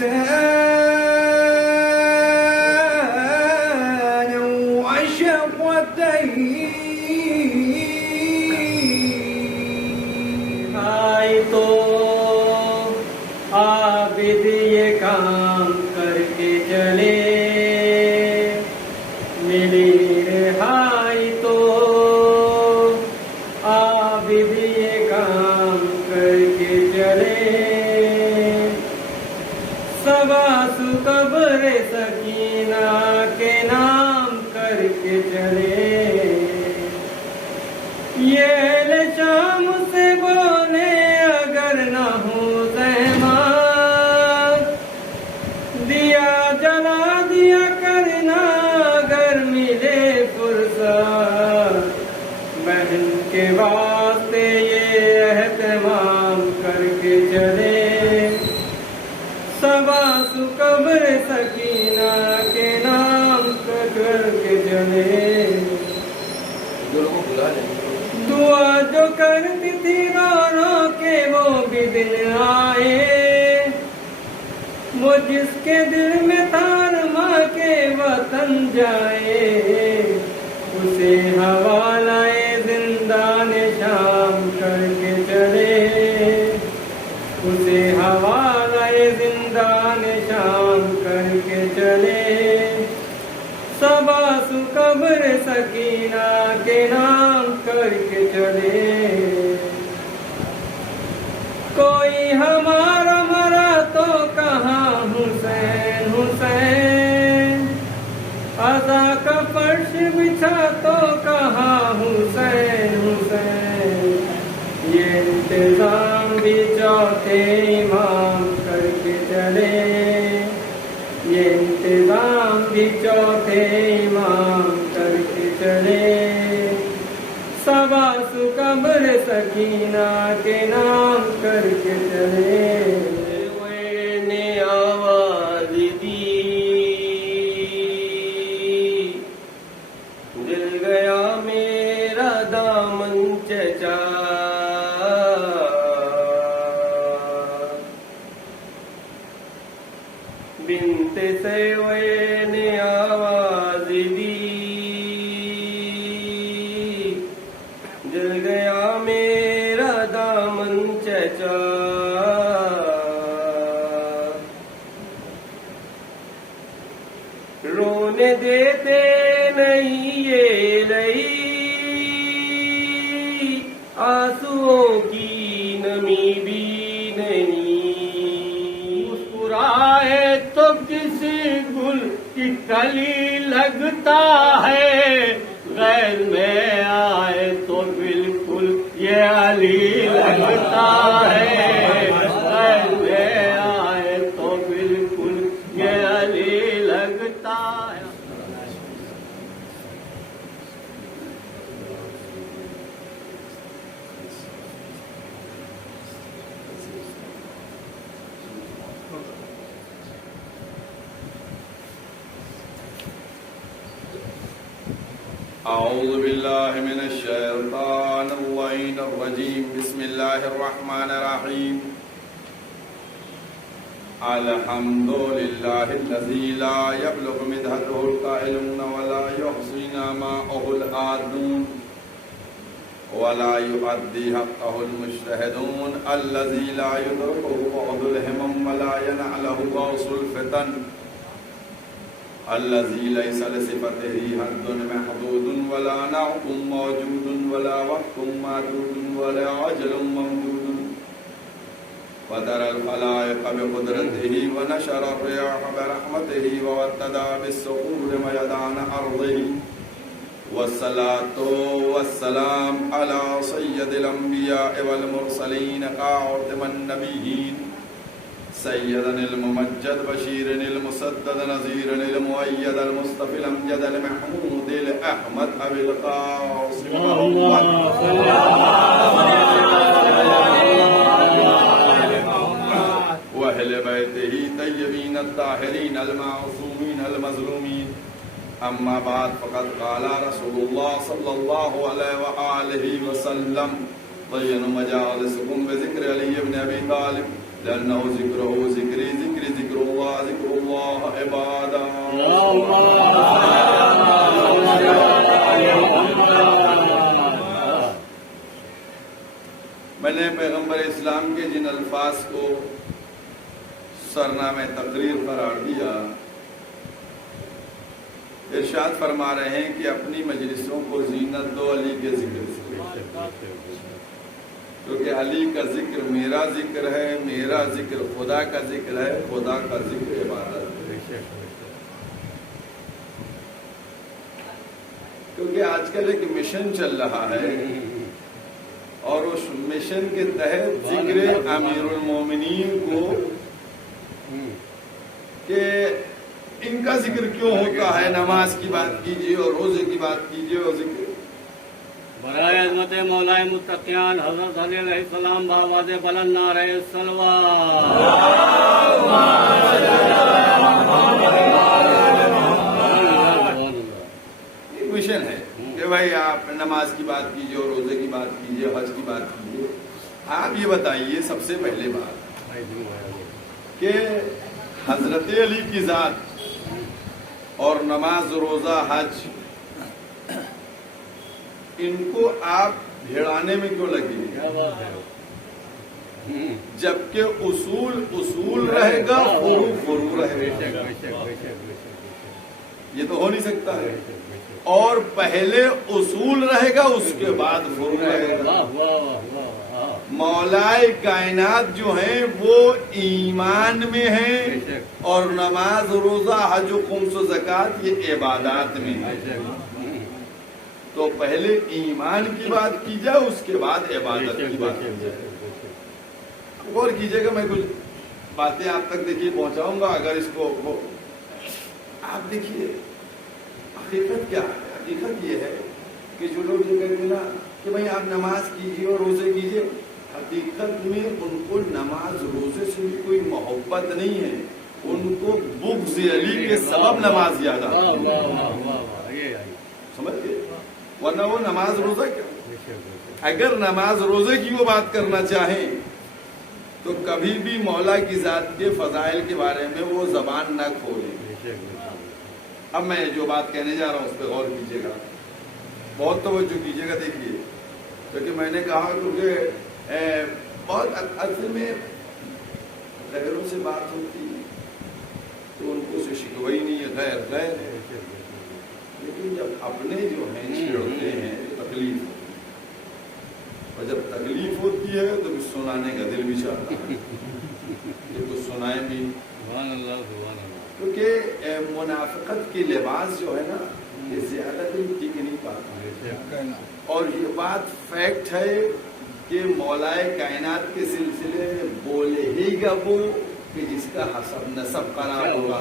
لسانا وشفتين آئی تو عابد یہ کام کر کے چلے، ملی رہائی تو عابد یہ کام کر کے چلے، سباس قبر سکینہ کے نام کر کے چلے، یہ اہل شام سے بولے اگر نہ ہو زحمت، دیا جلا دیا کرنا اگر ملے فرصت، بہن کے واسطے یہ اہتمام کر کے چلے، سباس قبر سکینہ کے نام کر کے چلے، دعا جو کرتی تھی رو رو کے وہ بھی دن آئے، وہ جس کے دل میں تار ماں کے وطن جائے، اسے حوالہ زندان شام کر کے چلے، اسے حوالہ زندان شام کر کے چلے، سباس قبر سکینہ کے نام کر کے چلے، کوئی ہمارا مرا تو کہاں حسین حسین، عزا کا فرش بچھا تو کہاں حسین حسین، یہ انتظام بھی چوتھے امام کر کے چلے، یہ انتظام بھی چوتھے امام کر کے چلے، سباس قبر سکینہ کے نام کر کے چلے، نے آواز دی دل گیا میرا دامن چچا، بنت سیوے نے آواز دی جل گیا میرا دامن چچا، رونے دیتے نہیں یہ لئی آنسوؤں کی نمی بھی نہیں، مسکرائے تو کسی گل کی کلی لگتا ہے، غیر میں آئے تو بالکل یہ علی لگتا ہے، غیر میں آئے تو بالکل یہ علی لگتا ہے۔ اعوذ باللہ من الشیطان اللعین الرجیم، بسم اللہ الرحمن الرحیم، الحمد للہ الذی لا یبلغ مدحته القائلون ولا یحصی نعماءه العادون ولا يؤدي حقه المجتهدون، الذي لا يدركه بعض الهمم ولا ينعله غوص الفتن، الذي ليس لصفته حد محدود ولا نعت موجود ولا وقت معدود ولا عجل ممدود، وترى الخلائق بقدرته ونشر الرياح برحمته ووتدى بالصخور ميدان أرضه، والصلاة والسلام على سيد الأنبياء والمرسلين خاتم النبيين، سيدنا الممجد بشير المسدد نذير المؤيد المصطفى الأمجد المحمود الأحمد أبي القاسم وأهل بيته طيبين الطاهرين المعصومين المظلومين، أما بعد فقد قال رسول الله صلى الله عليه وآله وسلم: طيّنوا مجالسكم بذكر علي بن أبي طالب، لأنه ذكره ذكري ذكر ذكره وذكر الله عبادا میں نے پیغمبر اسلام کے جن الفاظ کو سرنامہ تقریر قرار دیا، ارشاد فرما رہے ہیں کہ اپنی مجلسوں کو زینت دو علی کے ذکر سے، کیونکہ علی کا ذکر میرا ذکر ہے، میرا ذکر خدا کا ذکر ہے، خدا کا ذکر عبادت ہے۔ کیونکہ آج کل ایک مشن چل رہا ہے اور اس مشن کے تحت ذکر امیر المومنین کو کہ ان کا ذکر کیوں ہوتا ہے، نماز کی بات کیجیے اور روزے کی بات کیجیے اور ذکر برائے عظمت مولا متقیان حضرت علی علیہ السلام بآواز بلند نعرہ صلوات۔ ایک مشن ہے کہ بھائی آپ نماز کی بات کیجیے اور روزے کی بات کیجیے، حج کی بات کیجیے۔ آپ یہ بتائیے سب سے پہلے بات کہ حضرت علی کی ذات اور نماز روزہ حج ان کو آپ بھیڑانے میں کیوں لگے؟ جبکہ اصول رہے گا، فرو رہے گا، یہ تو ہو نہیں سکتا ہے۔ اور پہلے اصول رہے گا، اس کے بعد فرو رہے گا۔ مولائے کائنات جو ہیں وہ ایمان میں ہیں، اور نماز روزہ حج و خمس و زکوٰۃ یہ عبادات میں ہیں۔ تو پہلے ایمان کی بات کی جائے، اس کے بعد عبادت کی بات کی جائے۔ غور کیجئے گا، میں کچھ باتیں آپ تک دیکھیے پہنچاؤں گا، اگر اس کو آپ دیکھیے حقیقت کیا ہے۔ حقیقت یہ ہے کہ جو لوگ یہ کہیں گے نا کہ بھائی آپ نماز کیجیے اور روزے کیجیے، حقیقت میں ان کو نماز روزے سے بھی کوئی محبت نہیں ہے، ان کو بغض علی کے سبب نماز یاد آتی ہے، سمجھ گئے؟ ورنہ وہ نماز روزہ کیا؟ اگر نماز روزے کی وہ بات کرنا چاہیں تو کبھی بھی مولا کی ذات کے فضائل کے بارے میں وہ زبان نہ کھولیں۔ اب میں جو بات کہنے جا رہا ہوں اس پہ غور کیجیے گا، بہت توجہ کیجیے گا۔ دیکھیے، کیونکہ میں نے کہا کیونکہ بہت اصل میں غیروں سے بات ہوتی تو ان کو سے شکوئی نہیں ہے، غیر ہے، لیکن جب اپنے جو ہیں چھیڑتے ہیں تکلیف ہوتی ہے، اور جب تکلیف ہوتی ہے تو کچھ سنانے کا دل بھی چاہتا ہے کہ کچھ سنائیں بھی، کیونکہ منافقت کی لباس جو ہے نا یہ زیادہ دن ٹک نہیں پاتا، اور یہ بات فیکٹ ہے کہ مولائے کائنات کے سلسلے میں بولے ہی گا وہ کہ جس کا حسب نسب قرار ہوگا۔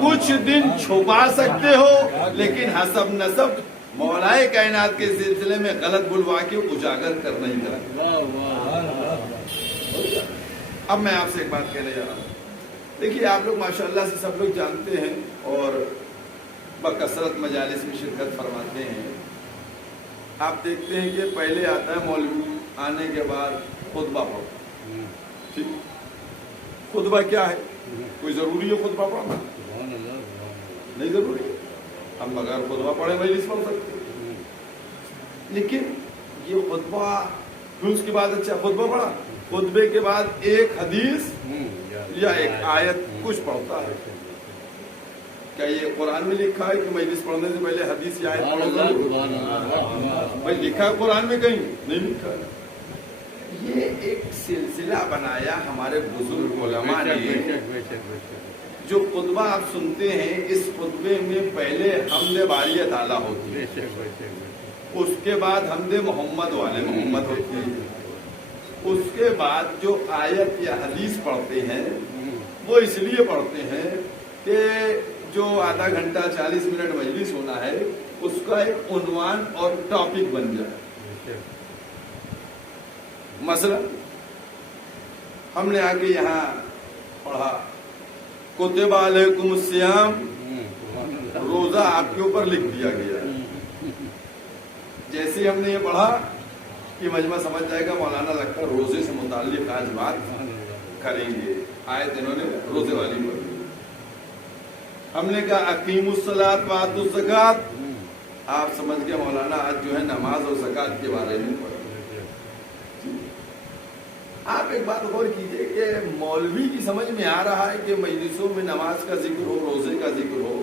کچھ دن چھپا سکتے ہو لیکن حسب نسب مولائے کائنات کے سلسلے میں غلط بلوا کے اجاگر کر نہیں کرا۔ اب میں آپ سے ایک بات کہنے جا رہا ہوں۔ دیکھیے، آپ لوگ ماشاءاللہ سے سب لوگ جانتے ہیں اور بکثرت مجالس میں شرکت فرماتے ہیں۔ آپ دیکھتے ہیں کہ پہلے آتا ہے مولوی، آنے کے بعد خطبہ پڑھو۔ ٹھیک، خطبہ کیا ہے؟ کوئی ضروری ہے خطبہ پڑھنا؟ نہیں ضروری۔ ہم بغیر خطبہ پڑھے مجلس پڑھ سکتے ہیں، لیکن یہ خطبہ پھر اس کے بعد اچھا خطبہ پڑھا، خطبے کے بعد ایک حدیث یا ایک آیت کچھ پڑھتا ہے۔ کیا یہ قرآن میں لکھا ہے کہ مجلس پڑھنے سے پہلے حدیث یا آیت پڑھو؟ بھائی لکھا ہے قرآن میں کہیں؟ نہیں لکھا ہے۔ یہ ایک سلسلہ بنایا ہمارے بزرگ علماء نے۔ جو خطبہ آپ سنتے ہیں، اس خطبے میں پہلے حمد باری تعالیٰ ہوتی ہے، اس کے بعد حمد محمد والے محمد ہوتی ہے، اس کے بعد جو آیت یا حدیث پڑھتے ہیں وہ اس لیے پڑھتے ہیں کہ جو آدھا گھنٹہ 40 منٹ مجلس ہونا ہے اس کا ایک عنوان اور ٹاپک بن جائے۔ مثلا ہم نے آگے یہاں پڑھا کتب علیکم الصیام، روزہ آپ کے اوپر لکھ دیا گیا۔ جیسے ہم نے یہ پڑھا کہ مجمع سمجھ جائے گا مولانا لگتا روزے سے متعلق آج بات کریں گے، آیت انہوں نے روزے والی پڑھی۔ ہم نے کہا اقیم الصلاۃ وآتوا الزکات، آپ سمجھ گئے مولانا آج جو ہے نماز اور زکات کے بارے میں پڑھا۔ آپ ایک بات غور کیجئے کہ مولوی کی سمجھ میں آ رہا ہے کہ مجلسوں میں نماز کا ذکر ہو، روزے کا ذکر ہو،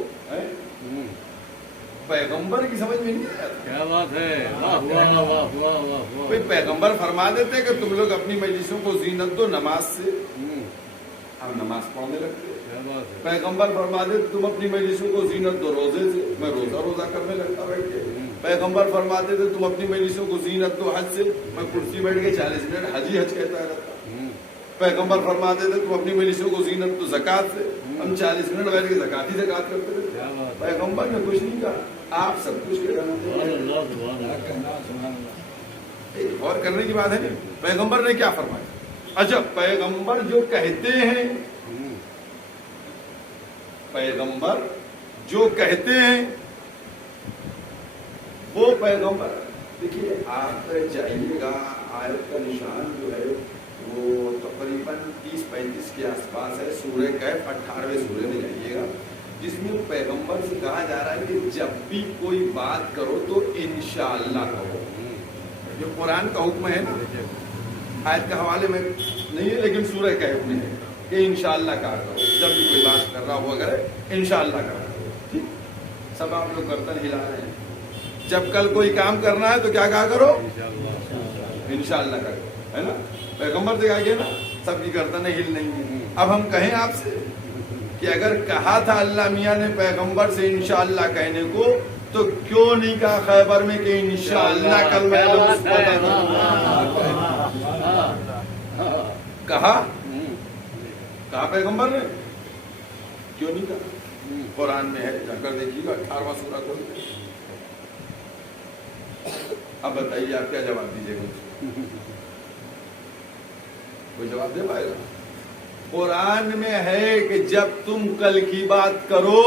پیغمبر کی سمجھ میں نہیں آیا۔ کیا بات ہے، واہ واہ واہ واہ واہ بھئی پیغمبر فرما دیتے کہ تم لوگ اپنی مجلسوں کو زینت دو نماز سے، ہم نماز پڑھنے لگتے۔ پیغمبر فرما دیتے تم اپنی مجلسوں کو زینت دو روزے سے، میں روزہ کرنے لگتا بیٹھ کے۔ پیغمبر فرما دیتے تم اپنی مجلسوں کو زینت دو حج سے، میں کرسی بیٹھ کے 40 منٹ حج کہتا رہتا۔ پیغمبر فرما دیتے تم اپنی مجلسوں کو زینت دو زکات سے، ہم 40 منٹ بیٹھ کے زکات کرتے رہتے۔ پیغمبر نے کچھ نہیں کہا، آپ سب کچھ کہہ غور کرنے کی بات ہے۔ پیغمبر نے کیا فرمایا؟ اچھا پیغمبر جو کہتے ہیں، پیغمبر جو کہتے ہیں وہ پیغمبر، دیکھیے آپ جائیے گا آیت کا نشان جو ہے وہ تقریباً 30-35 کے آس پاس ہے، سورہ کہف 18ویں سورے میں جائیے گا، جس میں پیغمبر سے کہا جا رہا ہے کہ جب بھی کوئی بات کرو تو انشاءاللہ کہو۔ جو قرآن کا حکم ہے نا، آیت کا حوالے میں نہیں ہے لیکن سورہ کہف میں ہے کہ انشاءاللہ کہا کرو، جب بھی کوئی بات کر رہا ہو اگر انشاءاللہ کہا کرو۔ ٹھیک، سب آپ لوگ برتن ہلا رہے ہیں، جب کل کوئی کام کرنا ہے تو کیا کہا کرو؟ انشاءاللہ کہا کرو، ہے نا؟ پیغمبر سے کہا گیا نا سب کی گردنیں ہل نہیں ہیں۔ اب ہم کہیں آپ سے کہ اگر کہا تھا اللہ میاں نے پیغمبر سے انشاءاللہ کہنے کو تو کیوں نہیں کہا خیبر میں کہ انشاءاللہ کل میں کہا پیغمبر نے، کیوں نہیں کہا؟ قرآن میں ہے، جا کر دیکھیے گا 18واں سورہ کھول کے۔ اب بتائیے آپ کیا جواب دیجیے گا؟ کوئی جواب دے پائے گا؟ قرآن میں ہے کہ جب تم کل کی بات کرو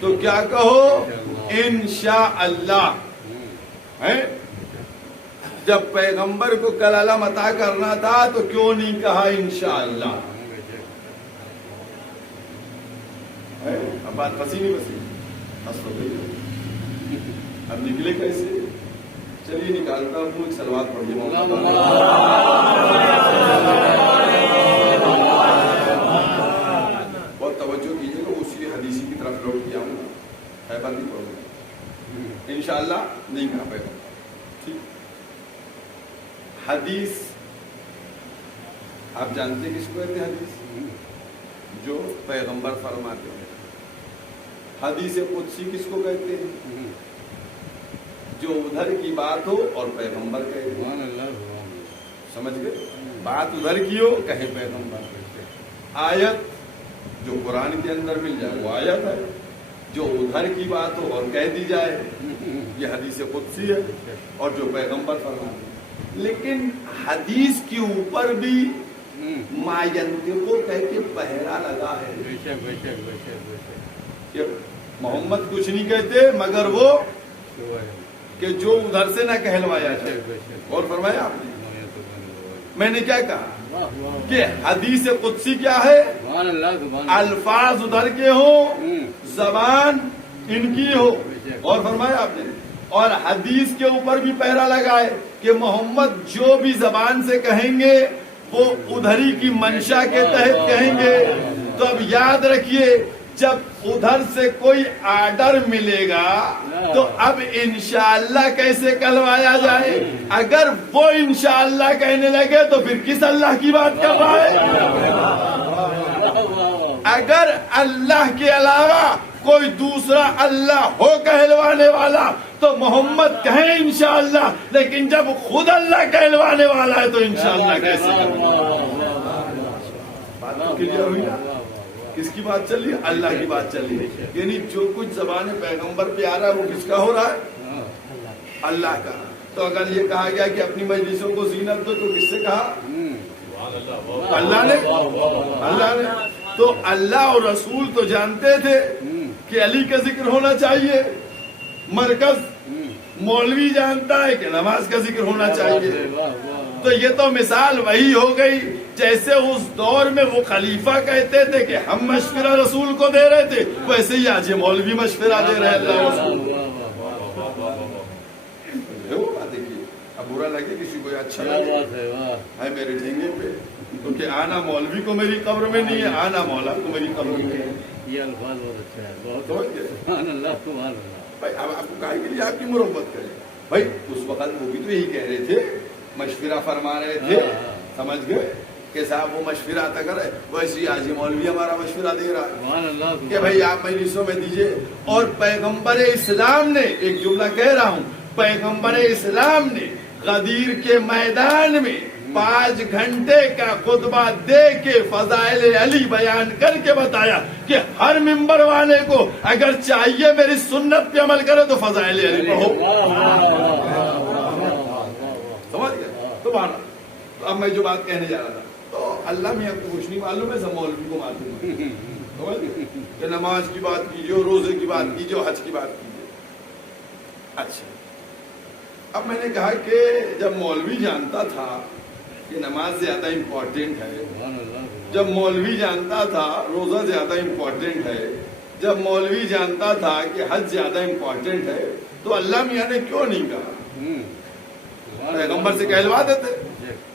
تو کیا کہو؟ انشاءاللہ۔ ہے جب پیغمبر کو کل علم عطا کرنا تھا تو کیوں نہیں کہا انشاءاللہ؟ اب بات پسی نہیں پسی؟ بس تو گئی، اب نکلے کیسے؟ چلیے نکالتا ہوں، ایک صلوات پڑھیے مولانا۔ بہت توجہ کیجیے گا، اسی حدیثی کی طرف لوٹ کیا ہوں، خیبر نہیں پڑھوں گا انشاءاللہ نہیں کہا پیغمبر۔ ٹھیک، حدیث آپ جانتے کس کو کہتے ہیں؟ حدیث جو پیغمبر فرماتے ہیں۔ حدیث قدسی کس کو کہتے ہیں؟ جو ادھر کی بات ہو اور پیغمبر کہے۔ سمجھ گئے؟ بات ادھر کی ہو کہیں پیغمبر کہتے۔ آیت جو قرآن کے اندر مل جائے وہ آیت ہے، جو ادھر کی بات ہو اور کہہ دی جائے یہ حدیث قدسی ہے، اور جو پیغمبر فرماتے۔ لیکن حدیث کے اوپر بھی ما ینطق کہہ کے پہرا لگا ہے کہ محمد کچھ نہیں کہتے مگر وہ کہ جو ادھر سے نہ کہلوایا جائے۔ اور فرمایا آپ نے، میں نے کیا کہا کہ حدیث قدسی کیا ہے؟ الفاظ ادھر کے ہوں، زبان ان کی ہو۔ اور فرمایا آپ نے، اور حدیث کے اوپر بھی پہرا لگائے کہ محمد جو بھی زبان سے کہیں گے وہ ادھری کی منشا کے تحت کہیں گے۔ تو اب یاد رکھیے، جب ادھر سے کوئی آرڈر ملے گا تو اب انشاءاللہ کیسے کہلوایا جائے؟ اگر وہ انشاءاللہ کہنے لگے تو پھر کس اللہ کی بات کر رہا ہے؟ اگر اللہ کے علاوہ کوئی دوسرا اللہ ہو کہلوانے والا تو محمد کہیں انشاءاللہ، لیکن جب خود اللہ کہلوانے والا ہے تو انشاءاللہ کیسے؟ بات کلیئر ہوئی نا؟ کس کی بات چل رہی ہے؟ اللہ کی بات چل رہی ہے۔ یعنی جو کچھ زبان پیغمبر پہ آ رہا ہے وہ کس کا ہو رہا ہے؟ اللہ کا۔ تو اگر یہ کہا گیا کہ اپنی مجلسوں کو زینت دو تو کس سے کہا؟ اللہ نے۔ تو اللہ اور رسول تو جانتے تھے کہ علی کا ذکر ہونا چاہیے، مرکز مولوی جانتا ہے کہ نماز کا ذکر ہونا چاہیے۔ تو یہ تو مثال وہی ہو گئی جیسے اس دور میں وہ خلیفہ کہتے تھے کہ ہم مشورہ رسول کو دے رہے تھے، ویسے ہی آج یہ مولوی مشورہ دے رہے ہیں اللہ رسول۔ وہ بات دیکھیے، اب برا لگے کسی کو، اچھا لگے ہے میرے ڈھینگے پہ، کیونکہ آنا مولوی کو میری قبر میں نہیں ہے، آنا مولا کو میری قبر میں ہے۔ یہ الفاظ بہت اچھا ہے، بہت سمجھ گئے؟ سبحان اللہ سبحان اللہ۔ بھائی اب آپ کو کہے کے لیے آپ کی مربت کرے بھائی، اس وقت وہ بھی تو یہی کہہ رہے تھے، مشورہ فرما رہے تھے، سمجھ گئے کہ صاحب وہ مشورہ آتا کرے، ویسے آج مولوی ہمارا مشورہ دے رہا ہے سبحان اللہ کہ بھائی آپ مجلسوں میں دیجئے۔ اور پیغمبر اسلام نے، ایک جملہ کہہ رہا ہوں، پیغمبر اسلام نے غدیر کے میدان میں 5 گھنٹے کا خطبہ دے کے فضائل علی بیان کر کے بتایا کہ ہر ممبر والے کو اگر چاہیے میری سنت پہ عمل کرے تو فضائل علی پڑھو۔ سمجھ گئے؟ تو اب میں جو بات کہنے جا رہا تھا، تو اللہ میں آپ کو کچھ نہیں معلوم ہے، سب مولوی کو معلوم ہے، سمجھ گئے؟ کہ نماز کی بات کیجیے، روزے کی بات کیجیے، حج کی بات کیجیے۔ اچھا، اب میں نے کہا کہ جب مولوی جانتا تھا کہ نماز زیادہ امپورٹنٹ ہے، جب مولوی جانتا تھا روزہ زیادہ امپورٹنٹ ہے، جب مولوی جانتا تھا کہ حج زیادہ امپورٹنٹ ہے، تو اللہ میاں نے کیوں نہیں کہا؟ پیغمبر سے کہلوا دیتے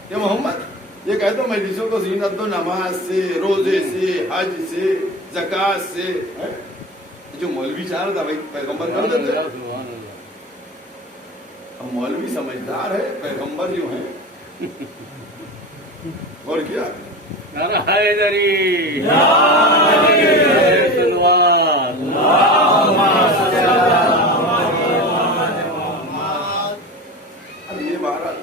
کہ محمد یہ کہہ دو مجلسوں کو زینت دو، نماز سے، روزے سے، حج سے، زکوٰۃ سے۔ جو مولوی چاہ رہا تھا بھائی پیغمبر کر دیتے۔ اب مولوی سمجھدار ہے، پیغمبر جو ہیں اور کیا اب یہ بہرحال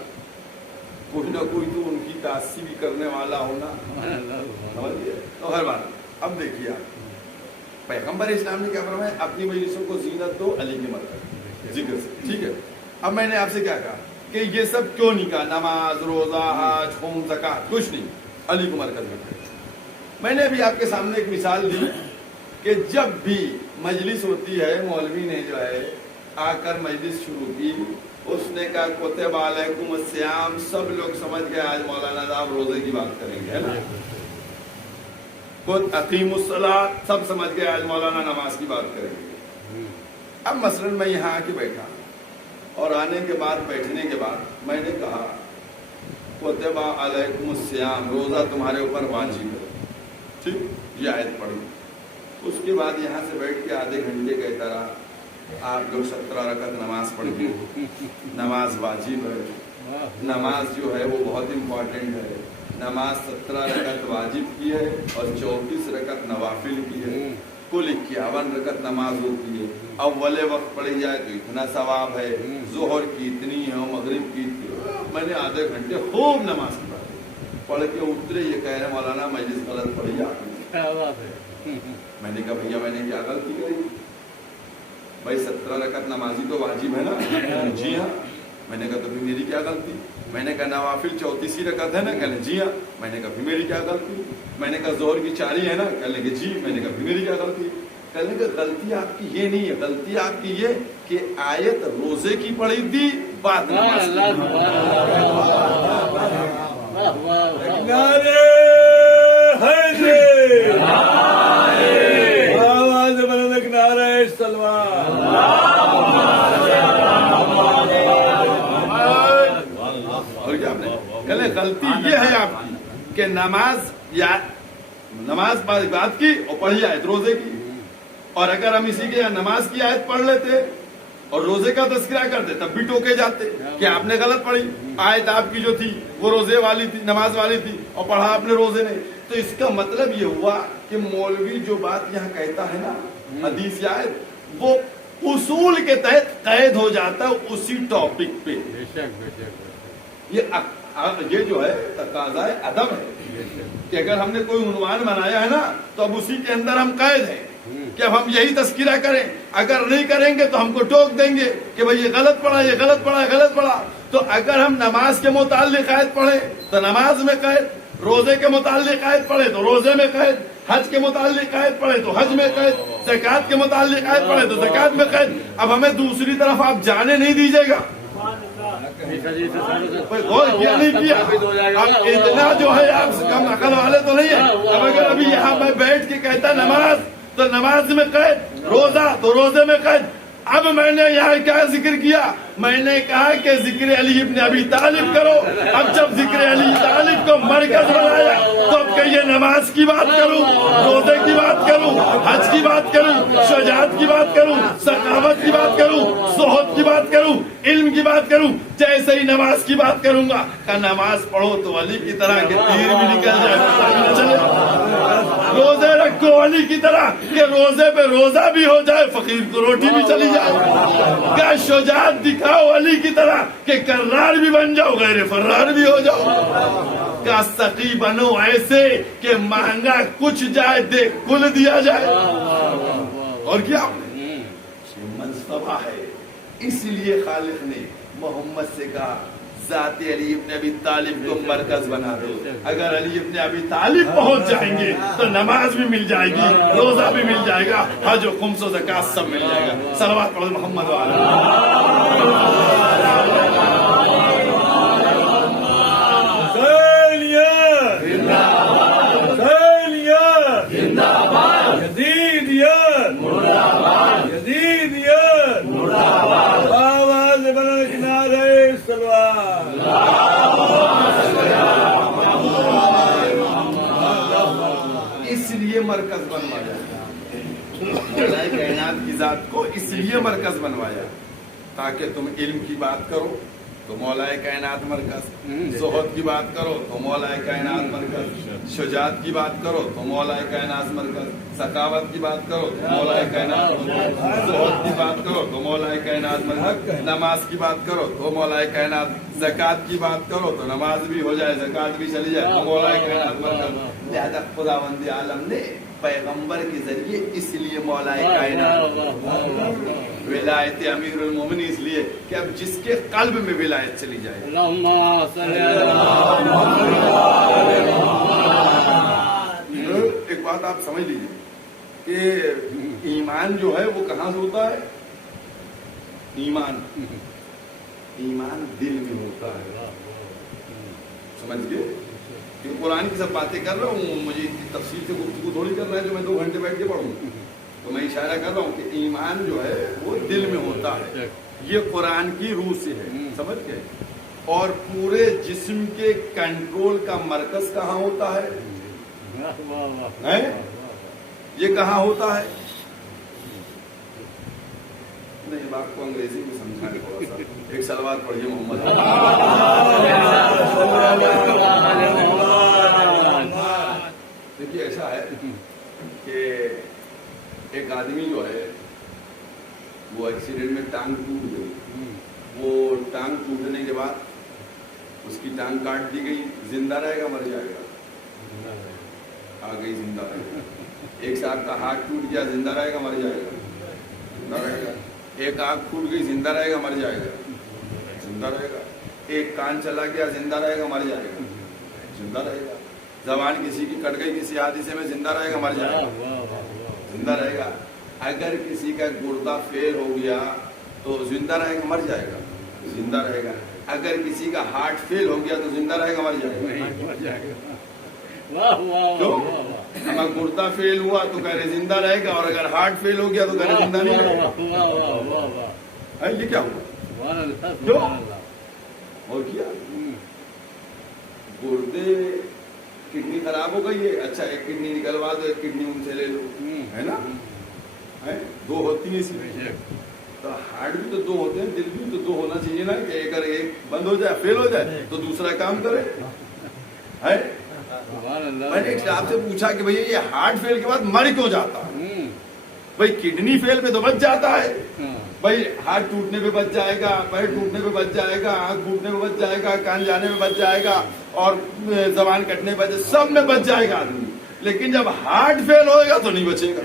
کوئی نہ کوئی تو ان کی تعصیبی کرنے والا ہونا، سمجھیے۔ تو ہر بات اب دیکھیے آپ، پیغمبر اسلام نے کیا فرمایا؟ اپنی مجلسوں کو زینت دو علی کے مرکز ذکر سے، ٹھیک ہے۔ اب میں نے آپ سے کیا کہا کہ یہ سب کیوں نہیں کہا؟ نماز، روزہ، حج، خون، زکوٰۃ، کچھ نہیں، علی کو مرکز میں۔ میں نے ابھی آپ کے سامنے ایک مثال دی کہ جب بھی مجلس ہوتی ہے، مولوی نے جو ہے آ کر مجلس شروع کی، اس نے کہا کتب علیکم الصیام، سب لوگ سمجھ گئے آج مولانا صاحب روزے کی بات کریں گے، ہے نا؟ اقیم الصلاۃ، سب سمجھ گئے آج مولانا نماز کی بات کریں گے۔ اب مثلاً میں یہاں آ کے بیٹھا اور آنے کے بعد، بیٹھنے کے بعد میں نے کہا کتب علیکم الصیام، روزہ تمہارے اوپر واجب ہے، ٹھیک، یہ آیت پڑھی۔ اس کے بعد یہاں سے بیٹھ کے آدھے گھنٹے کہتا رہا آپ لوگ 17 رکعت نماز پڑھیے، نماز واجب ہے، نماز جو ہے وہ بہت امپورٹنٹ ہے، نماز 17 رکعت واجب کی ہے اور 34 رکعت نوافل کی ہے، کل 51 رکعت نماز ہوتی ہے، اول وقت پڑھی جائے تو اتنا ثواب ہے، ظہر کی اتنی ہے، مغرب کی اتنی۔ میں نے آدھے گھنٹے خوب نماز کی بات پڑھ کے اترے، یہ کہہ رہے مولانا مجلس غلط پڑھی آپ نے۔ میں نے کہا بھیا میں نے کیا غلطی کری؟ بھائی 17 رکعت نمازی تو واجب ہے نا؟ جی ہاں۔ میں نے کہا تو پھر میری کیا غلطی؟ میں نے کہا نوافل 34 رکعت ہے نا؟ کہنے جی ہاں۔ میں نے کہا پھر میری کیا غلطی؟ میں نے کہا ظہر کی 4 ہے نا؟ کہنے کہ جی۔ میں نے کہا پھر میری کیا غلطی؟ کہنے کہ غلطی آپ کی یہ نہیں ہے، غلطی آپ کی یہ کہ آیت روزے کی پڑھی تھی، بات نماز کی۔ آواز بلند نعرہ سلوات۔ اور کیا آپ نے کہنے غلطی یہ ہے آپ کی کہ نماز بات کی اور پڑھی آیت روزے کی، اور اگر ہم اسی کے نماز کی آیت پڑھ لیتے اور روزے کا تذکرہ کرتے تب بھی ٹوکے جاتے کہ آپ نے غلط پڑھی، آیت آپ کی جو تھی وہ روزے والی تھی، نماز والی تھی، اور پڑھا آپ نے روزے نے۔ تو اس کا مطلب یہ ہوا کہ مولوی جو بات یہاں کہتا ہے نا، حدیث یا آیت، وہ اصول کے تحت قید ہو جاتا ہے اسی ٹاپک پہ۔ یہ جو ہے تقاضا ادب ہے کہ اگر ہم نے کوئی عنوان بنایا ہے نا تو اب اسی کے اندر ہم قید ہیں کہ اب ہم یہی تذکرہ کریں، اگر نہیں کریں گے تو ہم کو ٹوک دیں گے کہ بھئی یہ غلط پڑھا، یہ غلط پڑھا، یہ غلط پڑھا۔ تو اگر ہم نماز کے متعلق آیت پڑھیں تو نماز میں قید، روزے کے متعلق آیت پڑھیں تو روزے میں قید، حج کے متعلق آیت پڑھیں تو حج میں قید، زکوٰۃ کے متعلق آیت پڑھیں تو زکوٰۃ میں قید۔ اب ہمیں دوسری طرف آپ جانے نہیں دیجیے گا، غور کیا نہیں کیا؟ اب اتنا جو ہے آپ سے کم عقل والے تو نہیں ہیں. اب اگر ابھی یہاں میں بیٹھ کے کہتا نماز تو نماز میں قید, روزہ تو روزے میں قید. اب میں نے یہاں کیا ذکر کیا؟ میں نے کہا کہ ذکر علی ابن ابی طالب کرو. اب جب ذکر علی طالب کو مرکز بنایا تو اب کہیے نماز کی بات کروں, روزے کی بات کروں, حج کی بات کروں, شجاعت کی بات کروں, سخاوت کی بات کروں, زہد کی بات کروں, علم کی بات کروں. جیسے ہی نماز کی بات کروں گا کہ نماز پڑھو تو علی کی طرح کہ تیر بھی نکل جائے, چلے. روزے رکھو علی کی طرح کہ روزے پہ روزہ بھی ہو جائے, فقیر کو روٹی بھی چلی جائے. کیا شجاعت دکھاؤ علی کی طرح کہ کرار بھی بن جاؤ, غیر فرار بھی ہو جاؤ. کیا سقی بنو ایسے کہ مہنگا کچھ جائے دے کل دیا جائے. اور کیا منصبہ ہے. اس لیے خالق نے محمد سے کہا ذات علی ابن ابی طالب کو مرکز بنا دو. اگر علی ابن ابی طالب پہنچ جائیں گے تو نماز بھی مل جائے گی, روزہ بھی مل جائے گا, حج و خمس و زکات سب مل جائے گا. صلوات پڑھو محمد اس لیے مرکز بنوایا مولا کائنات کی ذات کو, اس لیے مرکز بنوایا تاکہ تم علم کی بات کرو تو مولا کائنات مرکز, زہد کی بات کرو تو مولا کائنات مرکز, شجاعت کی بات کرو تو مولا کائنات مرکز, سخاوت کی بات کرو تو مولا کائنات مرکز, زہد کی بات کرو تو مولا کائنات مرکز, نماز کی بات کرو تو مولا کائنات, زکات کی بات کرو تو نماز بھی ہو جائے, زکات بھی چلی جائے تو مولا کائنات مرکز. لہذا خداوند عالم نے پیغمبر کے ذریعے اس لیے مولا کائنات ولایت امیر المومنین اس لیے کہ اب جس کے قلب میں ولایت چلی جائے. ایک بات آپ سمجھ لیجیے کہ ایمان جو ہے وہ کہاں سے ہوتا ہے؟ ایمان دل میں ہوتا ہے. سمجھ گئے کہ قرآن کی سب باتیں کر رہا ہوں, مجھے تفصیل سے گفتگو تھوڑی کرنا ہے جو میں 2 گھنٹے بیٹھ کے پڑھوں. تو میں اشارہ کر رہا ہوں کہ ایمان جو ہے وہ دل میں ہوتا ہے. یہ قرآن کی روح سے ہے, سمجھ گئے. اور پورے جسم کے کنٹرول کا مرکز کہاں ہوتا ہے؟ یہ کہاں ہوتا ہے؟ نہیں, بات کو انگریزی میں سمجھائیں تھوڑا سا. ایک صلوات پڑھیے محمد. دیکھیے ایسا ہے کہ ایک آدمی جو ہے وہ ایکسیڈنٹ میں ٹانگ ٹوٹ گئی. وہ ٹانگ ٹوٹنے کے بعد اس کی ٹانگ کاٹ دی گئی, زندہ رہے گا مر جائے گا؟ آ گئی زندہ رہے گا. ایک صاحب کا ہاتھ ٹوٹ گیا, زندہ رہے گا مر جائے گا؟ زندہ رہے گا. ایک آنکھ پھوٹ گئی, زندہ رہے گا مر جائے گا؟ زندہ رہے گا. ایک کان چلا گیا, زندہ رہے گا مر جائے گا؟ زندہ رہے گا. زبان کسی کی کٹ گئی کسی حادثے میں, زندہ رہے گا مر جائے گا؟ زندہ رہے گا. اگر کسی کا گردہ فیل ہو گیا تو زندہ رہے گا مر جائے گا؟ زندہ رہے گا. اگر کسی کا ہارٹ فیل ہو گیا تو زندہ رہے گا مر جائے گا؟ اگر گردہ فیل ہوا تو کہہ رہے زندہ رہے گا, اور اگر ہارٹ فیل ہو گیا تو کہہ رہے زندہ نہیں رہے گا. یہ کیا ہوا؟ اور کیا گردے کڈنی خراب ہو گئی ہے, اچھا ایک کڈنی نکلوا دو, ایک کڈنی ان سے لے لو, ہے نا؟ 2 ہوتی ہیں اس میں. تو ہارٹ بھی تو 2 ہوتے ہیں, دل بھی تو 2 ہونا چاہیے نا, کہ اگر ایک بند ہو جائے, فیل ہو جائے تو دوسرا کام کرے. میں نے ایک صاحب سے پوچھا کہ بھئی یہ ہارٹ فیل کے بعد مر کیوں جاتا ہے؟ بھئی کڈنی فیل پہ تو بچ جاتا ہے, بھئی ہاتھ ٹوٹنے پہ بچ جائے گا, پیر ٹوٹنے پہ بچ جائے گا, آنکھ پھوٹنے پہ بچ جائے گا, کان جانے میں بچ جائے گا, اور زبان کٹنے پہ سب میں بچ جائے گا آدمی. لیکن جب ہارٹ فیل ہوئے گا تو نہیں بچے گا.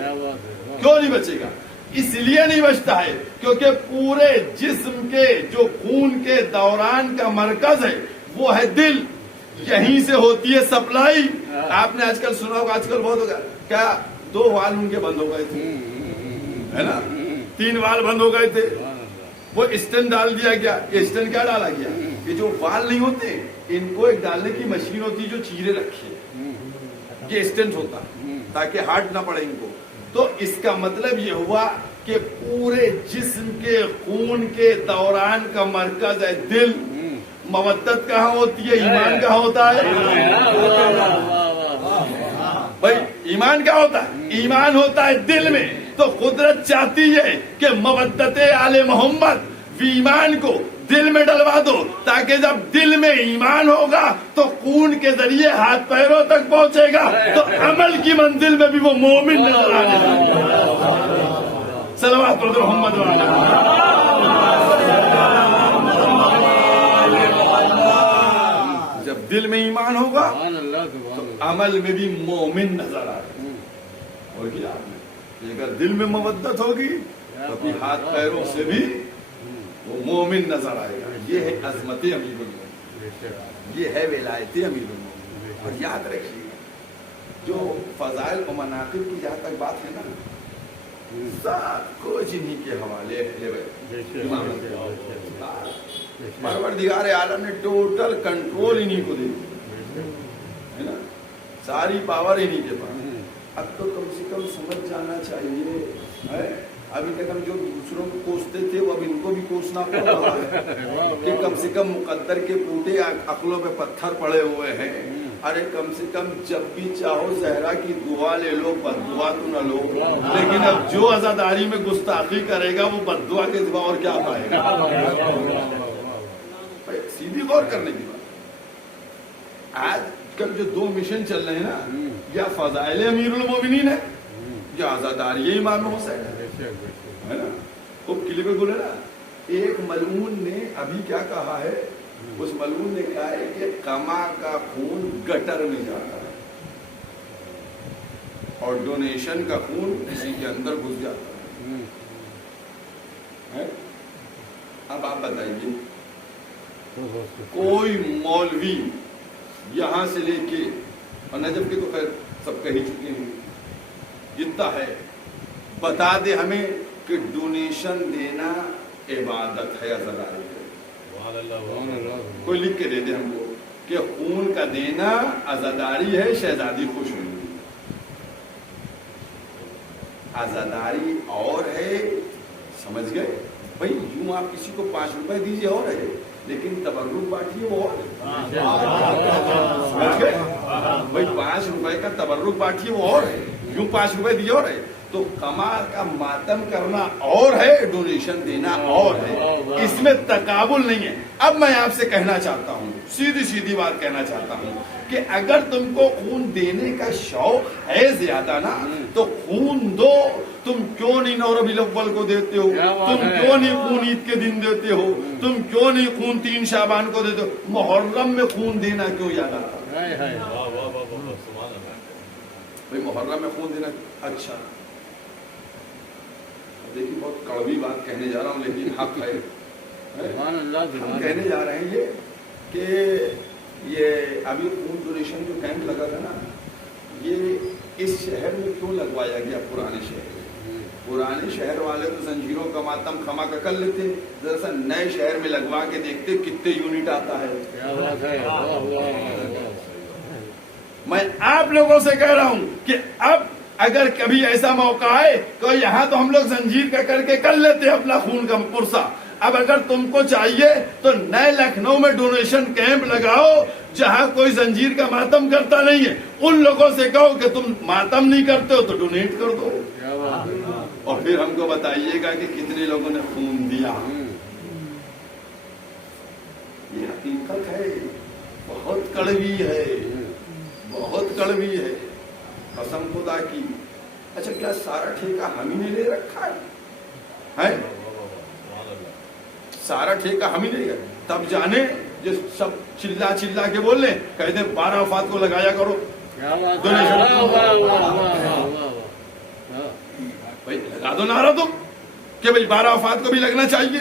کیوں نہیں بچے گا؟ اس لیے نہیں بچتا ہے کیونکہ پورے جسم کے جو خون کے دوران کا مرکز ہے وہ ہے دل. یہیں سے ہوتی ہے سپلائی. آپ نے آج کل سنا ہوگا, آج کل بہت ہوگا, کیا 2 وال ان کے بند ہو گئے تھے, ہے نا؟ 3 وال بند ہو گئے تھے, وہ اسٹن ڈال دیا گیا. یہ اسٹن کیا ڈالا گیا؟ کہ جو وال نہیں ہوتے ان کو ایک ڈالنے کی مشین ہوتی ہے جو چیرے رکھی ہے، یہ اسٹنٹ ہوتا ہے تاکہ ہارٹ نہ پڑے ان کو. تو اس کا مطلب یہ ہوا کہ پورے جسم کے خون کے دوران کا مرکز ہے دل. مودت کہاں ہوتی ہے؟ ایمان کہاں ہوتا ہے؟ بھائی ایمان کیا ہوتا ہے؟ ایمان ہوتا ہے دل میں. تو قدرت چاہتی ہے کہ مودت آل محمد ایمان کو دل میں ڈلوا دو تاکہ جب دل میں ایمان ہوگا تو خون کے ذریعے ہاتھ پیروں تک پہنچے گا تو عمل کی منزل میں بھی وہ مومن نظر آنے لگے. صلوات محمد جب دل میں ایمان ہوگا تو عمل میں بھی مومن نظر آئے گا. اور کیا اگر دل میں مودت ہوگی تو اپنی ہاتھ پیروں سے بھی وہ مومن نظر آئے گا. یہ ہے عظمت امیر المومنین، یہ ہے ولایت امیر المومنین. اور یاد رکھیے جو فضائل و مناقب کی جہاں تک بات ہے نا سب کچھ انہی کے حوالے ہے. پروردگار عالم نے ٹوٹل کنٹرول انہی کو دے دی نا، ساری پاور انہی کے پاس. اب تو کم سے کم سمجھ جانا چاہیے ابھی تک ہم جو دوسروں کو کوستے تھے وہ اب ان کو بھی کوسنا پڑ رہا ہے کہ کم سے کم مقدر کے ٹوٹے عقلوں پہ پتھر پڑے ہوئے ہیں. ارے کم سے کم جب بھی چاہو زہرا کی دعا لے لو، بد دعا تو نہ لو. لیکن اب جو عزاداری میں گستاخی کرے گا وہ بد دعا کے سوا اور کیا پائے گا؟ سیدھی غور کرنے کی بات. آج کل جو دو مشن چل رہے ہیں نا، یا فضائل امیر المومنین ہے یا عزاداری امام حسین ہے نا. خوب کلی پہ بولے نا. ایک ملعون نے ابھی کیا کہا ہے؟ اس ملعون نے کہا ہے کہ کما کا خون گٹر میں جاتا ہے اور ڈونیشن کا خون کسی کے اندر گھس جاتا ہے. اب آپ بتائیے کوئی مولوی یہاں سے لے کے اور نجف کے تو خیر سب کہہ چکے ہیں جتنا ہے بتا دے ہمیں کہ ڈونیشن دینا عبادت ہے یا عزاداری ہے؟ کوئی لکھ کے دے دے ہم کو کہ خون کا دینا عزاداری ہے، شہزادی خوش ہوئی. عزاداری اور ہے، سمجھ گئے بھائی؟ یوں آپ کسی کو 5 روپے دیجیے اور ہے، لیکن تبرک بانٹیے وہ اور ہے. سمجھ گئے بھائی؟ 5 روپے کا تبرک بانٹیے وہ اور ہے، یوں 5 روپے دیے اور ہے. تو کما کا ماتم کرنا اور ہے، ڈونیشن دینا اور ہے. اس میں تقابل نہیں ہے. اب میں آپ سے کہنا چاہتا ہوں، سیدھی بات کہنا چاہتا ہوں کہ اگر تم کو خون دینے کا شوق ہے زیادہ نا تو خون دو. تم کیوں نہیں 9 ربیع الاول کو دیتے ہو؟ تم کیوں نہیں خون عید کے دن دیتے ہو؟ تم کیوں نہیں خون 3 شعبان کو دیتے ہو؟ محرم میں خون دینا کیوں یاد آتا ہے؟ بھائی محرم میں خون دینا اچھا. دیکھیے بہت کڑوی بات کہنے جا رہا ہوں لیکن حق ہے. ہم کہنے جا رہے ہیں یہ کہ یہ ابھی خون ڈونیشن جو کیمپ لگا تھا نا، یہ اس شہر میں کیوں لگوایا گیا؟ پرانے شہر میں. پرانے شہر والے تو زنجیروں کا ماتم خما کا کر لیتے، ذرا سا نئے شہر میں لگوا کے دیکھتے کتنے یونٹ آتا ہے. میں آپ لوگوں سے کہہ رہا ہوں کہ اب اگر کبھی ایسا موقع آئے تو یہاں تو ہم لوگ زنجیر کا کر کے کر لیتے ہیں اپنا خون کا پرسہ. اب اگر تم کو چاہیے تو نئے لکھنؤ میں ڈونیشن کیمپ لگاؤ جہاں کوئی زنجیر کا ماتم کرتا نہیں ہے. ان لوگوں سے کہو کہ تم ماتم نہیں کرتے ہو تو ڈونیٹ کر دو اور پھر ہم کو بتائیے گا کہ کتنے لوگوں نے خون دیا. یہ حقیقت ہے، بہت کڑوی ہے، بہت کڑوی ہے قسم خدا کی. اچھا کیا سارا ٹھیکہ ہم ہی نے لے رکھا ہے؟ سارا ٹھیکہ ہم ہی لے گئے. تب جانے جو سب چلا کے بول لیں، کہہ دیں 12 وفات کو لگایا کرو. بھائی لگا دو نعرہ تم کہ بھائی 12 وفات کو بھی لگنا چاہیے.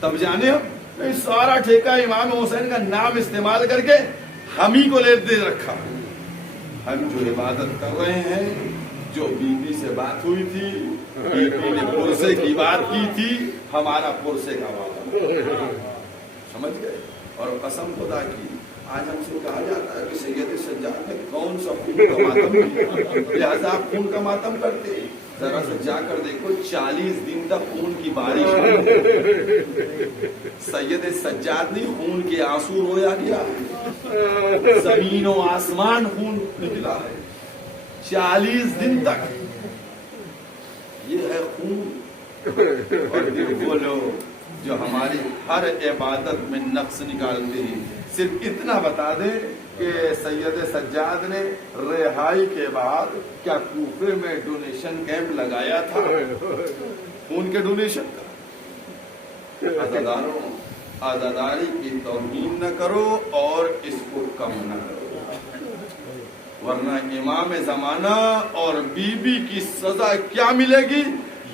تب جانے ہم سارا ٹھیکہ امام حسین کا نام استعمال کر کے ہم ہی کو لے دے رکھا. ہم جو عبادت کر رہے ہیں، جو بیوی سے بات ہوئی تھی، بیوی نے پرسے کی بات کی تھی، ہمارا پرسے کا وعدہ. سمجھ گئے؟ اور قسم خدا کی آج ہم سے کہا جاتا ہے کہ سید سجاد نے کون سا خون کا ماتم کیا، لہذا آپ خون کا ماتم کرتے ہیں؟ ذرا سے جا کر دیکھو 40 دن تک خون کی بارش، سید سجاد نہیں خون کے آنسو رویا گیا، زمین و آسمان خون نکلا ہے 40 دن تک، یہ ہے خون۔ اور پھر وہ لوگ جو ہماری ہر عبادت میں نقص نکالتے ہیں، صرف اتنا بتا دیں کہ سید سجاد نے رہائی کے بعد کیا کوفے میں ڈونیشن کیمپ لگایا تھا خون کے ڈونیشن کا؟ عزاداروں، عزاداری کی توہین نہ کرو اور اس کو کم نہ کرو، ورنہ امام زمانہ اور بی بی کی سزا کیا ملے گی؟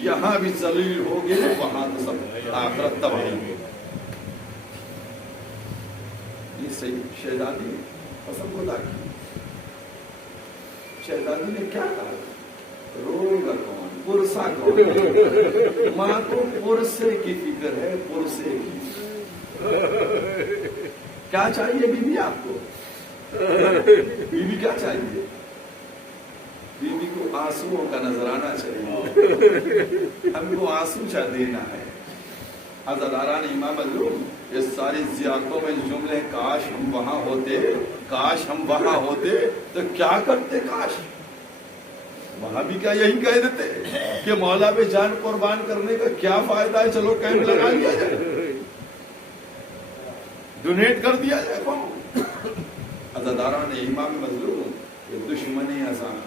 یہاں بھی ذلیل ہوگے، وہاں تو سب آخرت تباہی ہوگی۔ یہ صحیح شہزادی نے قسم خدا کی، شہزادی نے کیا کہا؟ روئے گا کون، پرسا کون؟ ماں کو پرسے کی فکر ہے، پرسے کی۔ کیا چاہیے بی بی آپ کو؟ بی بی کیا چاہیے؟ بی بی کو آنسو کا نظرانہ چاہیے، ہم کو آنسو چاہ دینا ہے۔ عزاداران امام مظلوم، یہ ساری زیارتوں میں جملے کاش ہم وہاں ہوتے، کاش ہم وہاں ہوتے تو کیا کرتے؟ کاش وہاں بھی کیا یہی کہہ دیتے کہ مولا پہ جان قربان کرنے کا کیا فائدہ ہے، چلو کیمپ لگا دیا جائے، ڈونیٹ کر دیا جائے۔ عزاداران امام مظلوم، یہ دشمنی آسان،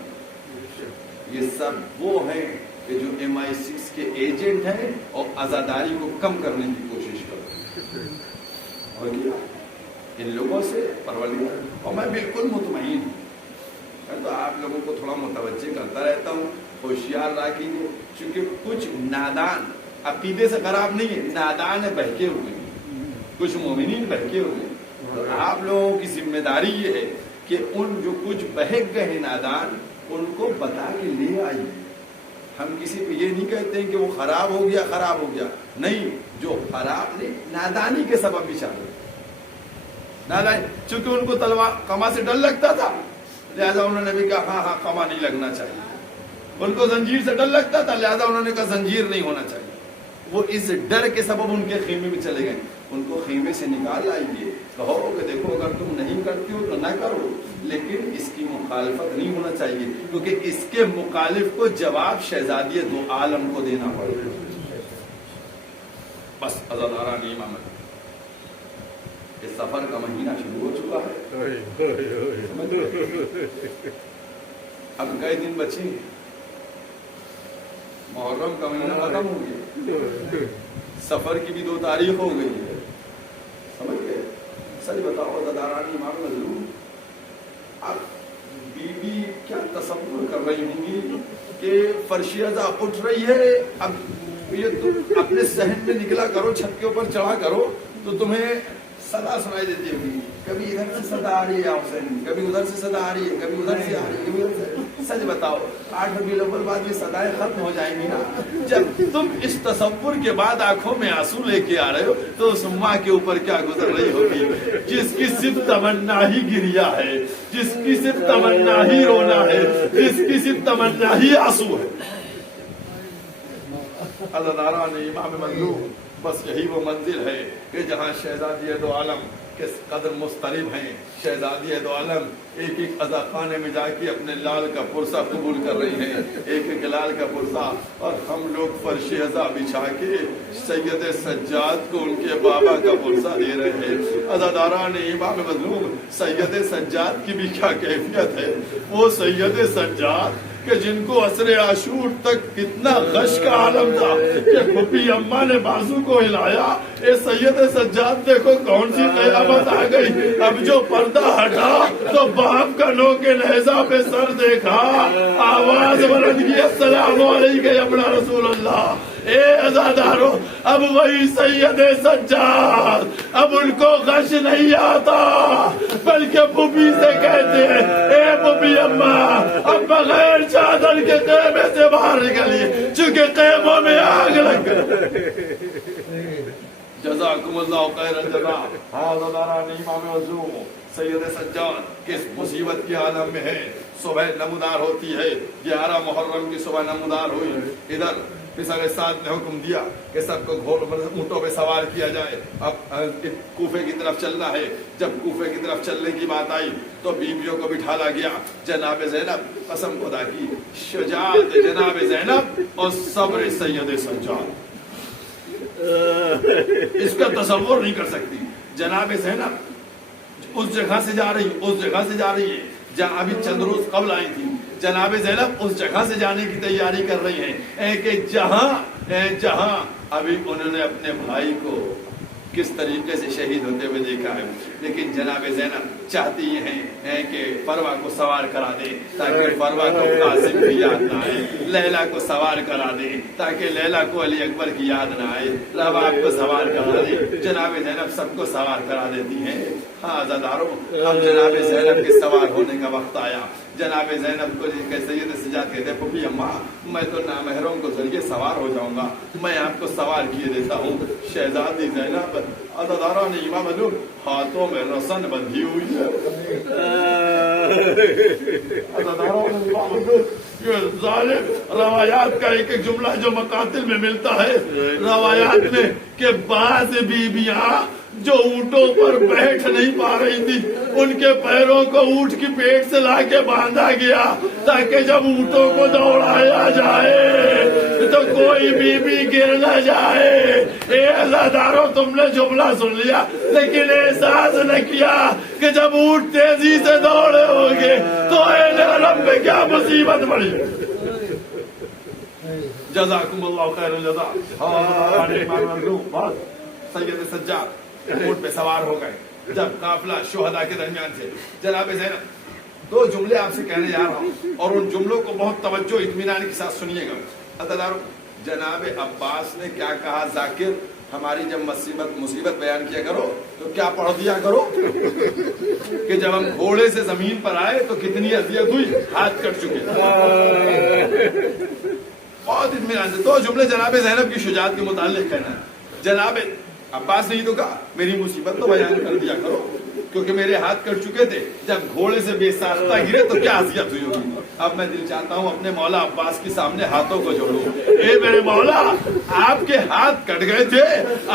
یہ سب وہ ہیں کہ جو MI6 کے ایجنٹ ہیں اور عزاداری کو کم کرنے کی کوشش کرتے ہیں۔ اور کیا ان لوگوں سے پروردگار، اور میں بالکل مطمئن ہوں، میں تو آپ لوگوں کو تھوڑا متوجہ کرتا رہتا ہوں، ہوشیار رہا کیجیے، چونکہ کچھ نادان عقیدے سے خراب نہیں ہے، نادان بہکے ہوئے ہیں، کچھ مومنین بہکے ہوئے ہیں۔ آپ لوگوں کی ذمہ داری یہ ہے کہ ان جو کچھ بہک گئے ہیں نادان، ان کو بتا کے لے آئیے۔ ہم کسی کو یہ نہیں کہتے ہیں کہ وہ خراب ہو گیا، خراب ہو گیا، نہیں، جو خراب نہیں، نادانی کے سبب بھی چاہتے نادانی، چونکہ ان کو تلوار کما سے ڈر لگتا تھا، لہذا انہوں نے بھی کہا ہاں ہاں کما نہیں لگنا چاہیے۔ ان کو زنجیر سے ڈر لگتا تھا، لہذا انہوں نے کہا زنجیر نہیں ہونا چاہیے۔ وہ اس ڈر کے سبب ان کے خیمے میں چلے گئے، ان کو خیمے سے نکال آئیے، کہو کہ دیکھو اگر تم نہیں کرتی ہو تو نہ کرو، لیکن اس کی مخالفت نہیں ہونا چاہیے، کیونکہ اس کے مخالف کو جواب شہزادی دو عالم کو دینا پڑے گا۔ بس عزاداران امام، اس سفر کا مہینہ شروع ہو چکا ہے، اب کئی دن بچے ہیں، محرم کا مہینہ ختم ہو گیا، سفر کی بھی 2 تاریخ ہو گئی ہے، سمجھ گئے؟ سچ بتاؤ عزاداران امام مظلوم، اب بی بی کیا تصور کر رہی ہوں گی کہ فرشی ازا اٹھ رہی ہے، اب یہ اپنے صحن میں نکلا کرو، چھت کے اوپر چڑھا کرو تو تمہیں صدا سنائی دیتی ہوگی، کبھی ادھر سے صدا آ رہی ہے حسین، کبھی ادھر سے صدا آ رہی ہے، کبھی ادھر سے آ رہی ہے، کبھی ادھر سے۔ سچ بتاؤ 8 ربیع الاول بعد یہ صدائیں ختم ہو جائیں گی نا؟ جب تم اس تصور کے بعد آنکھوں میں آنسو لے کے آ رہے ہو تو اس ماں کے اوپر کیا گزر رہی ہوگی، جس کی صرف تمنا ہی گریا ہے، جس کی صرف تمنا ہی رونا ہے، جس کی صرف تمنا ہی آنسو ہے۔ عزاداران امام مظلوم، بس یہی وہ منزل ہے کہ جہاں شہزادی دو عالم کس قدر مضطرب ہیں، شہزادی دو عالم ایک ایک عزا خانے میں جا کے اپنے لال کا پرسہ قبول کر رہی ہیں، ایک ایک لال کا پرسہ، اور ہم لوگ فرش عزا بچھا کے سید سجاد کو ان کے بابا کا پرسہ دے رہے ہیں۔ عزاداران امام مظلوم، سید سجاد کی بھی کیا کیفیت ہے، وہ سید سجاد کہ جن کو عصر عاشور تک کتنا غش کا عالم تھا کہ پھپھی اماں نے بازو کو ہلایا، اے سید سجاد دیکھو کون سی قیامت آ گئی، اب جو پردہ ہٹا تو باپ کا نو کے لہجہ پہ سر دیکھا، آواز بلند کی السلام علیکم یا بڑا رسول اللہ۔ اے عزادارو، اب وہی سید سجاد، اب ان کو غش نہیں آتا بلکہ پھپھی سے کہتے ہیں اے پھپھی اماں اب بغیر چادر کے خیمے سے باہر نکلیے چونکہ خیموں میں آگ لگ گئی۔ جزاک جزاکم اللہ خیر الجزا. حاضران امام مظلوم سید سجاد کس مصیبت کے عالم میں ہے. صبح نمودار ہوتی ہے، 11 محرم کی صبح نمودار ہوئی. ادھر پسر سعد نے حکم دیا کہ سب کو اونٹوں پہ سوار کیا جائے. اب کوفے کی طرف چلنا ہے. جب کوفے کی طرف چلنے کی بات آئی تو بیویوں کو بٹھالا گیا. جناب زینب، قسم خدا کی، شجاعت جناب زینب اور صبر سید سجاد، اس کا تصور نہیں کر سکتی. جناب زینب اس جگہ سے جا رہی ہے جہاں ابھی چند روز قبل آئی تھی. جناب زینب اس جگہ سے جانے کی تیاری کر رہی ہیں کہ جہاں ابھی انہوں نے اپنے بھائی کو کس طریقے سے شہید ہوتے ہوئے دیکھا ہے. لیکن جناب زینب چاہتی ہیں کہ فروا کو سوار کرا دے تاکہ فروا کو قاسم کی یاد نہ آئے. لیلا کو سوار کرا دے تاکہ لیلا کو علی اکبر کی یاد نہ آئے. رباب کو سوار کرا دے. جناب زینب سب کو سوار کرا دیتی ہیں. ہاں عزادارو، اب جناب زینب کے سوار ہونے کا وقت آیا. جناب زینب کو سید سجاد کہتے ہیں پھوپھی اماں، میں تو نامحرم کو ذریعے سوار ہو جاؤں گا، میں آپ کو سوار کیے دیتا ہوں. شہزادی زینب عزاداران امام مظلوم ہاتھوں میں رسن بندھی ہوئی ہے. عزاداران امام مظلوم یہ ظالم روایات کا ایک ایک جملہ جو مقاتل میں ملتا ہے روایات میں کہ بعض بیویاں جو اونٹوں پر بیٹھ نہیں پا رہی تھی ان کے پیروں کو اونٹ کی پیٹ سے لا کے باندھا گیا تاکہ جب اونٹوں کو دوڑایا جائے تو کوئی بیوی گر نہ جائے. اے عزادارو، تم نے جملہ سن لیا لیکن احساس نہ کیا کہ جب اونٹ تیزی سے دوڑے ہوں گے تو اے عالم پہ کیا مصیبت پڑی. جزاکم اللہ خیر الجزا. سید سجاد اونٹ پہ سوار ہو گئے. جب قافلہ شہداء کے درمیان سے جناب زینب 2 جملے آپ سے کہنے جا رہا ہوں اور ان جملوں کو بہت توجہ اطمینان کے ساتھ سنیے گا. عزادارو، جناب عباس نے کیا کہا؟ ذاکر، ہماری جب مصیبت بیان کیا کرو تو کیا پڑھ دیا کرو کہ جب ہم گھوڑے سے زمین پر آئے تو کتنی اذیت ہوئی، ہاتھ کٹ چکے. بہت اطمینان سے 2 جملے جناب زینب کی شجاعت کے متعلق کہنا ہے. جناب عباس نے ہی تو کہا میری مصیبت تو بیان کر دیا کرو کیونکہ میرے ہاتھ کٹ چکے تھے. جب گھوڑے سے بے ساختہ گرے تو کیا اذیت ہوئی ہوگی. اب میں دل چاہتا ہوں اپنے مولا عباس کے سامنے ہاتھوں کو جوڑوں. اے میرے مولا، آپ کے ہاتھ کٹ گئے تھے،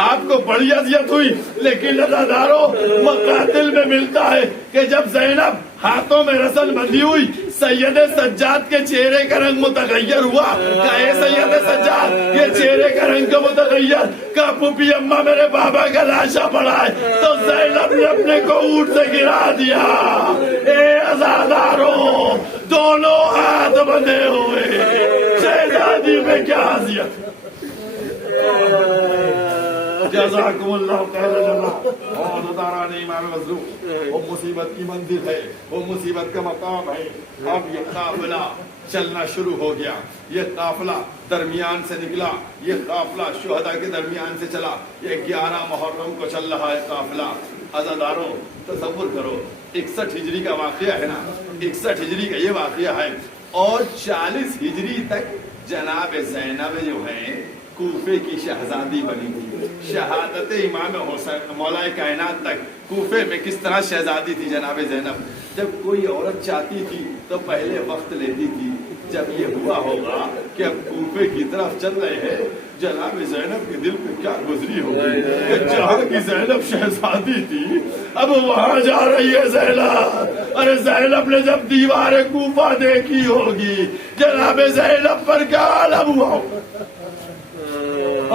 آپ کو بڑی اذیت ہوئی، لیکن عزادارو مقاتل میں ملتا ہے کہ جب زینب ہاتھوں میں رسن بندھی ہوئی سید سجاد کے چہرے کا رنگ متغیر ہوا. اے سید سجاد، یہ چہرے کا رنگ کا متغیر کا پھوپھی اماں میرے بابا کا لاشا پڑا ہے تو زینب نے اپنے کو اونٹ سے گرا دیا. اے عزادارو، دونوں ہاتھ بندھے ہوئے، شہزادی میں کیا اذیت. جزاکم اللہ خیر الجزا. اور عزاداران امام مظلوم، وہ مصیبت کی منزل ہے، وہ مصیبت کا مقام ہے. اب یہ قافلہ چلنا شروع ہو گیا. یہ قافلہ درمیان سے نکلا، یہ قافلہ شہداء کے درمیان سے چلا. یہ 11 محرم کو چل رہا ہے قافلہ. عزاداروں تصور کرو، 61 ہجری کا واقعہ ہے نا، 61 ہجری کا یہ واقعہ ہے اور 40 ہجری تک جناب زینب جو ہے کوفے کی شہزادی بنی تھی. شہادت امام حسین مولا کائنات تک کوفے میں کس طرح شہزادی تھی جناب زینب. جب کوئی عورت چاہتی تھی تو پہلے وقت لیتی تھی. جب یہ ہوا ہوگا کہ اب کوفے کی طرف چل رہے ہیں، جناب زینب کے دل پہ کیا گزری ہوگی کہ جہاں کی زینب شہزادی تھی اب وہاں جا رہی ہے زینب. ارے زینب نے جب دیوار کوفہ دیکھی ہوگی جناب زینب پر کیا عالم ہوا.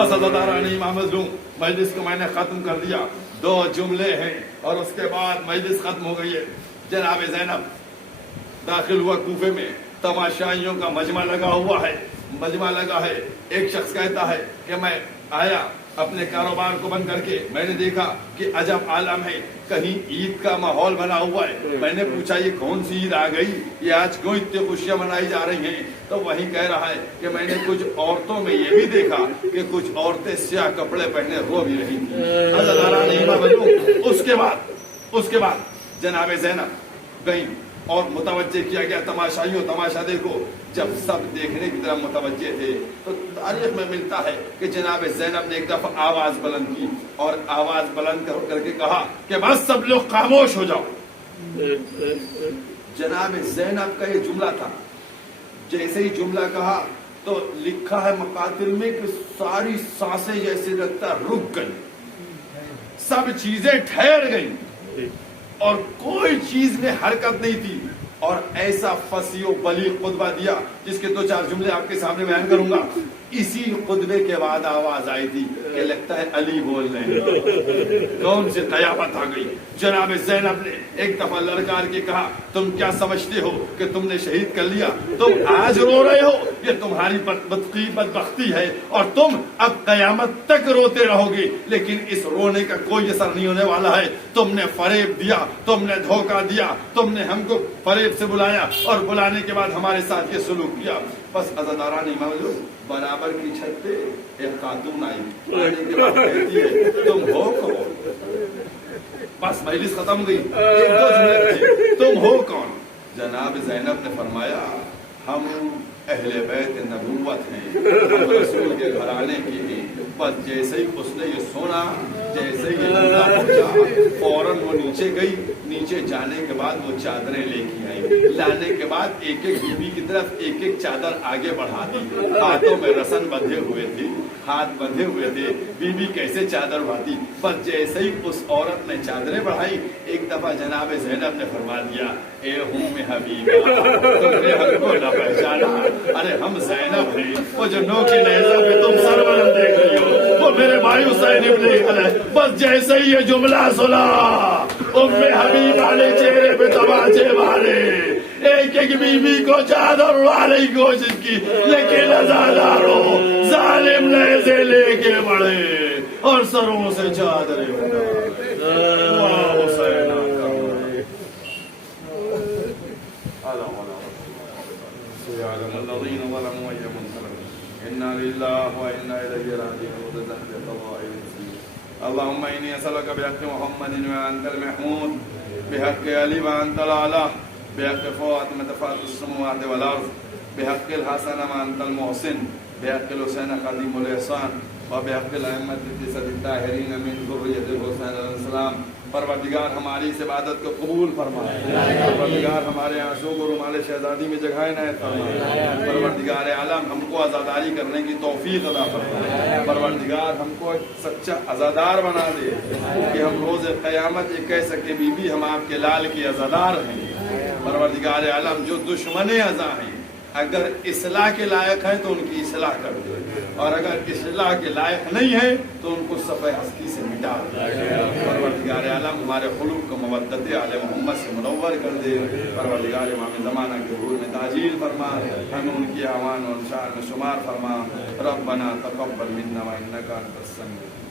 عزاداران امام مظلوم، مجلس کو میں نے ختم کر دیا. 2 جملے ہیں اور اس کے بعد مجلس ختم ہو گئی ہے. جناب زینب داخل ہوا کوفے میں. تماشائیوں کا مجمع لگا ہوا ہے، مجمع لگا ہے. ایک شخص کہتا ہے کہ میں آیا اپنے کاروبار کو بند کر کے، میں نے دیکھا کہ عجب عالم ہے، کہیں عید کا ماحول بنا ہوا ہے. میں نے پوچھا یہ کون سی عید آ گئی، یہ آج کیوں اتنی خوشیاں منائی جا رہی ہیں؟ تو وہی کہہ رہا ہے کہ میں نے کچھ عورتوں میں یہ بھی دیکھا کہ کچھ عورتیں سیاہ کپڑے پہنے رو بھی رہی تھیں. اس کے بعد جناب زینب گئی اور متوجہ کیا گیا تماشائیوں تماشا دیکھو. جب سب دیکھنے کی طرف متوجہ تھے تو تاریخ میں ملتا ہے کہ جناب زینب نے ایک دفعہ آواز بلند کی اور آواز بلند کر کے کہا کہ بس سب لوگ خاموش ہو جاؤ. جناب زینب کا یہ جملہ تھا. جیسے ہی جملہ کہا تو لکھا ہے مقاتل میں کہ ساری سانسیں جیسے لگتا رک گئی, سب چیزیں ٹھہر گئیں اور کوئی چیز میں حرکت نہیں تھی. اور ایسا فصیح و بلیغ خطبہ دیا جس کے 2-4 جملے آپ کے سامنے بیان کروں گا. اسی خطبے کے بعد آواز آئی تھی کہ لگتا ہے علی بول رہے ہیں. کون سی قیامت آ گئی. جناب زینب نے ایک دفعہ لڑکار کے کہا تم کیا سمجھتے ہو کہ تم نے شہید کر لیا, تم آج رو رہے ہو, یہ تمہاری بدبختی ہے اور تم اب قیامت تک روتے رہو گے, لیکن اس رونے کا کوئی اثر نہیں ہونے والا ہے. تم نے فریب دیا, تم نے دھوکہ دیا, تم نے ہم کو فریب سے بلایا اور بلانے کے بعد ہمارے ساتھ یہ سلوک کیا. بس عزاداران امام برابر کی چھت پہ ایک خاتون آئی, آنے کے بعد کہتی ہے تم ہو کون. بس مجلس ختم گئی. ایک دو جملے تھے, تم ہو کون. جناب زینب نے فرمایا ہم اہل بیت نبوت ہیں, ہم رسول کے گھرانے کی ہیں. بس جیسے ہی اس نے یہ سنا, جیسے ہی یہ جملہ پہنچا, فوراً وہ نیچے گئی. نیچے جانے کے بعد وہ چادریں لے کے آئی. لانے کے بعد ایک ایک بیوی کی طرف ایک ایک چادر آگے بڑھا دی. ہاتھوں میں رسن بندھے ہوئے تھے, ہاتھ بندھے ہوئے تھے. بیوی کیسے چادر بڑھاتی. بس جیسے ہی اس عورت نے چادریں بڑھائی, ایک دفعہ جناب زینب نے فرما دیا اے حبیبہ تم نے ہم کو نہ پہچانا. ارے ہم زینب ہیں, وہ جو نوکی نیزہ پہ تم سربلند دیکھ رہی ہو وہ میرے بھائی حسین ابن علی. بس جیسے ہی یہ جملہ سنا حبیب والے چہرے پہ تماچے مارے, ایک ایک بیوی کو چادر اڑانے کی کوشش کی, لیکن عزاداروں ظالم نیزے لے کے بڑھے اور سروں سے چادریں اللهم إني أسألك بحق محمد وأنت المحمود, بحق علي وأنت الأعلى, بحق فاطمة فاطر السماوات والأرض, بحق الحسن وأنت المحسن, بحق الحسين خادم الإحسان, وبحق الأئمة التسعة الطاهرين من ذرية الحسين عليه السلام. پروردگار ہماری اس عبادت کو قبول فرمائے. پروردگار ہمارے آنسو کو رومال شہزادی میں جگہ عنایت فرمائے. پروردگار عالم ہم کو عزاداری کرنے کی توفیق عطا فرمائے. پروردگار ہم کو سچا عزادار بنا دے کہ ہم روز قیامت یہ کہہ سکے بی بی ہم آپ کے لال کی عزادار ہیں. پروردگار عالم جو دشمن عزا ہیں اگر اصلاح کے لائق ہیں تو ان کی اصلاح کر دے, اور اگر اصلاح کے لائق نہیں ہے تو ان کو صفحہ ہستی سے مٹا دے. پروردگار عالم ہمارے خلوق کو مودت آل محمد سے منور کر دے. پروردگار امام زمانہ کے حضور میں تاجیل فرما, ہمیں ان کی اعوان و انشار میں شمار فرما. ربنا تقبل منا وانک انت السمیع